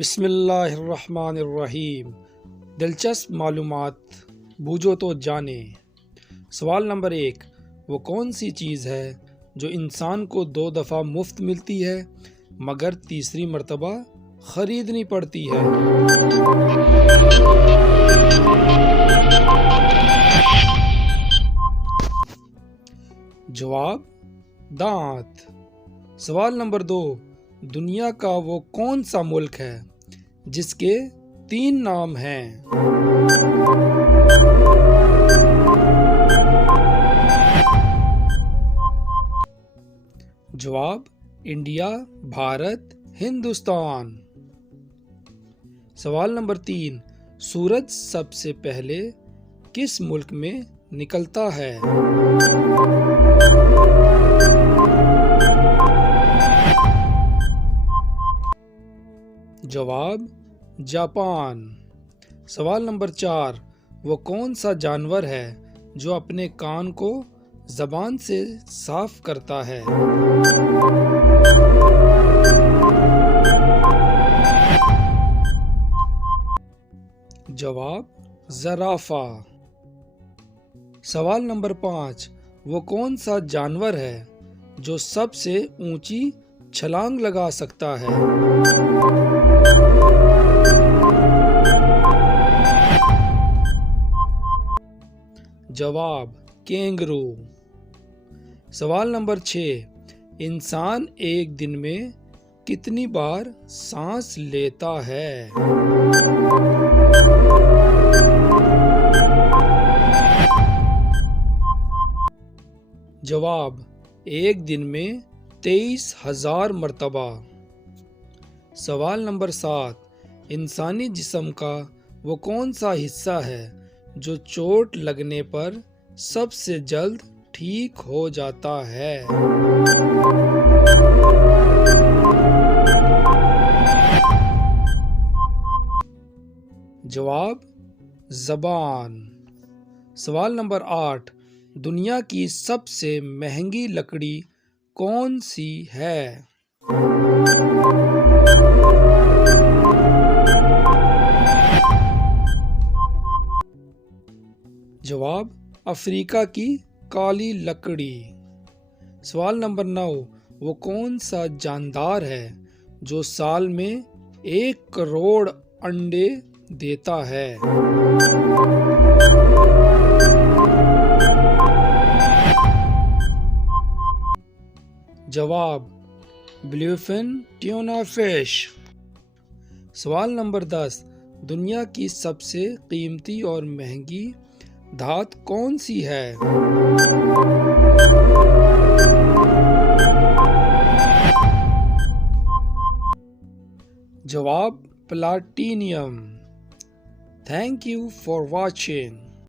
بسم اللہ الرحمن الرحیم۔ دلچسپ معلومات بوجھو تو جانیں۔ سوال نمبر 1، وہ کون سی چیز ہے جو انسان کو 2 دفعہ مفت ملتی ہے مگر تیسری مرتبہ خریدنی پڑتی ہے؟ جواب دانت۔ سوال نمبر 2، دنیا کا وہ کون سا ملک ہے جس کے 3 نام ہیں؟ جواب انڈیا، بھارت، ہندوستان۔ سوال نمبر 3، سورج سب سے پہلے کس ملک میں نکلتا ہے؟ جواب جاپان۔ سوال نمبر 4، وہ کون سا جانور ہے جو اپنے کان کو زبان سے صاف کرتا ہے؟ جواب زرافہ۔ سوال نمبر 5، وہ کون سا جانور ہے جو سب سے اونچی چھلانگ لگا سکتا ہے؟ جواب کینگرو۔ سوال نمبر 6، انسان ایک دن میں کتنی بار سانس لیتا ہے؟ جواب ایک دن میں 23,000 مرتبہ۔ سوال نمبر 7، انسانی جسم کا وہ کون سا حصہ ہے جو چوٹ لگنے پر سب سے جلد ٹھیک ہو جاتا ہے؟ جواب زبان۔ سوال نمبر 8، دنیا کی سب سے مہنگی لکڑی کون سی ہے؟ جواب افریقہ کی کالی لکڑی۔ سوال نمبر 9، وہ کون سا جاندار ہے جو سال میں 1 کروڑ انڈے دیتا ہے؟ جواب بلیوفن ٹیونا فش۔ سوال نمبر 10، دنیا کی سب سے قیمتی اور مہنگی دھات کون سی ہے؟ جواب platinum. Thank you for watching.